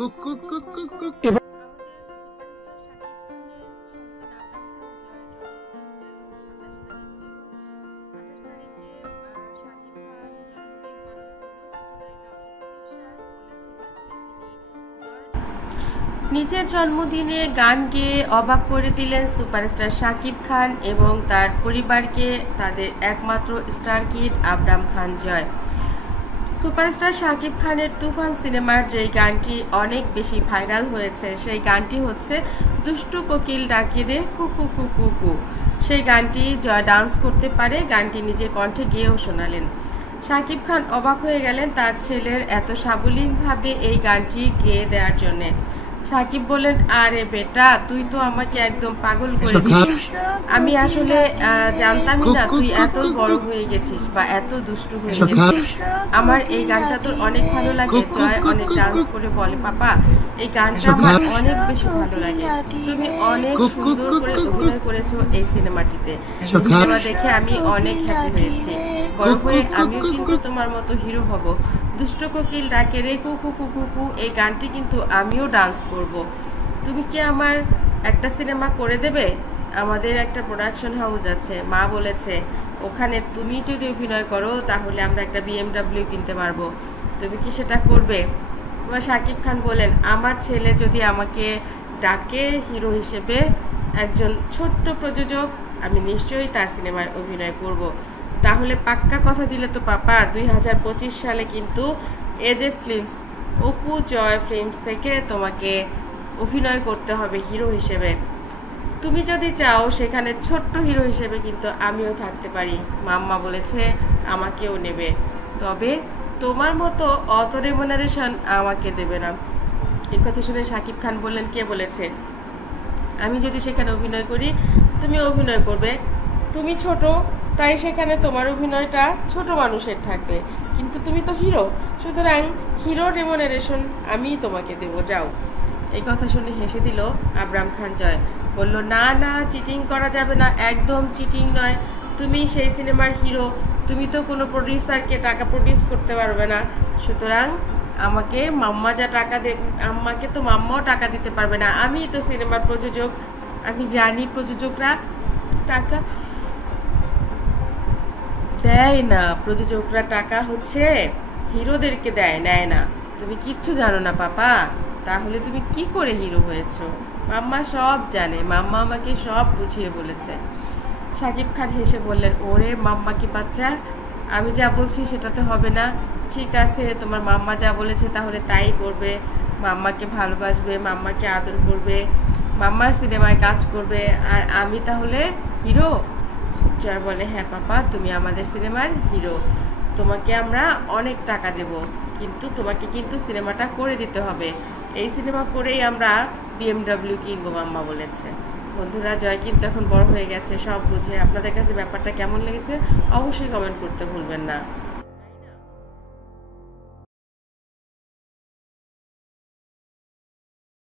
নিজের জন্মদিনে গান গেয়ে অবাক করে দিলেন সুপারস্টার শাকিব খান এবং তার পরিবারকে, তাদের একমাত্র স্টার কিড আবরাম খান জয়। সুপারস্টার শাকিব খানের তুফান সিনেমার যে গানটি অনেক বেশি ভাইরাল হয়েছে, সেই গানটি হচ্ছে দুষ্টু কোকিল ডাকে রে কুকু কুকু কু। সেই গানটি জয় ডান্স করতে পারে, গানটি নিজের কণ্ঠে গেয়েও শোনালেন। শাকিব খান অবাক হয়ে গেলেন তার ছেলের এত সাবলীলভাবে এই গানটি গেয়ে দেওয়ার জন্যে। সাকিব বললেন, আরে বেটা, তুই তো আমাকে একদম পাগল করে দিস। আমি আসলে জানতামই না তুই এত বড় হয়ে গেছিস বা এত দুষ্টু হয়ে গেছিস। আমার এই গানটা তোর অনেক ভালো লাগে। জয় অনেক ডান্স করে বলে, পাপা এই গানটা আমার অনেক বেশি ভালো লাগে। তুমি অনেক সুন্দর করে অভিনয় করেছো এই সিনেমাটিতে। সিনেমা দেখে আমি অনেক হ্যাপি হয়েছি। বড় হয়ে আমিও কিন্তু তোমার মতো হিরো হব। দুষ্ট কোকিল ডাকে রে কুকু কুকু কু, এই গানটি কিন্তু আমিও ডান্স করব। তুমি কি আমার একটা সিনেমা করে দেবে? আমাদের একটা প্রোডাকশন হাউস আছে, মা বলেছে ওখানে তুমি যদি অভিনয় করো তাহলে আমরা একটা BMW কিনতে পারবো। তুমি কি সেটা করবে? এবার শাকিব খান বলেন, আমার ছেলে যদি আমাকে ডাকে হিরো হিসেবে, একজন ছোট্ট প্রযোজক, আমি নিশ্চয়ই তার সিনেমায় অভিনয় করব। তাহলে পাক্কা কথা দিলে তো পাপা, 2025 সালে কিন্তু এজে ফিল্মস, অপু জয় ফিল্মস থেকে তোমাকে অভিনয় করতে হবে হিরো হিসেবে। তুমি যদি চাও সেখানে ছোট্ট হিরো হিসেবে কিন্তু আমিও থাকতে পারি। মাম্মা বলেছে আমাকেও নেবে, তবে তোমার মতো অত রেমুনারেশন আমাকে দেবে না। এই কথা শুনে শাকিব খান বললেন, কে বলেছে? আমি যদি সেখানে অভিনয় করি তুমি অভিনয় করবে, তুমি ছোট তাই সেখানে তোমার অভিনয়টা ছোট মানুষের থাকবে, কিন্তু তুমি তো হিরো, সুতরাং হিরো রেমুনারেশন আমিই তোমাকে দেব, যাও। এই কথা শুনে হেসে দিল আবরাম খান জয়। বলল, না না, চিটিং করা যাবে না, একদম চিটিং নয়। তুমি সেই সিনেমার হিরো, তুমি তো কোনো প্রডিউসারকে টাকা প্রডিউস করতে পারবে না, সুতরাং আমাকে মাম্মা যা টাকা আমাকে তো মাম্মাও টাকা দিতে পারবে না। আমি তো সিনেমার প্রযোজক, আমি জানি প্রযোজকরা টাকা দেয় না। প্রযোজকরা টাকা হচ্ছে হিরোদেরকে নেয় না। তুমি কিচ্ছু জানো না পাপা, তাহলে তুমি কি করে হিরো হয়েছো? মাম্মা সব জানে, মাম্মা আমাকে সব বুঝিয়ে বলেছে। শাকিব খান হেসে বললেন, ওরে মাম্মা কি বাচ্চা, আমি যা বলছি সেটাতে হবে না। ঠিক আছে, তোমার মাম্মা যা বলেছে তাহলে তাই করবে। মাম্মাকে ভালোবাসবে, মাম্মাকে আদর করবে, মাম্মার সিনেমায় কাজ করবে, আর আমি তাহলে হিরো। জয় বলে, হ্যাঁ পাপা, তুমি আমাদের সিনেমার হিরো, তোমাকে আমরা অনেক টাকা দেব, কিন্তু তোমাকে কিন্তু সিনেমাটা করে দিতে হবে। এই সিনেমা করেই আমরা BMW কিনবো, মাম্মা বলেছে। বন্ধুরা, জয় কিন্তু এখন বড় হয়ে গেছে, সব বুঝে। আপনাদের কাছে ব্যাপারটা কেমন লেগেছে অবশ্যই কমেন্ট করতে ভুলবেন না।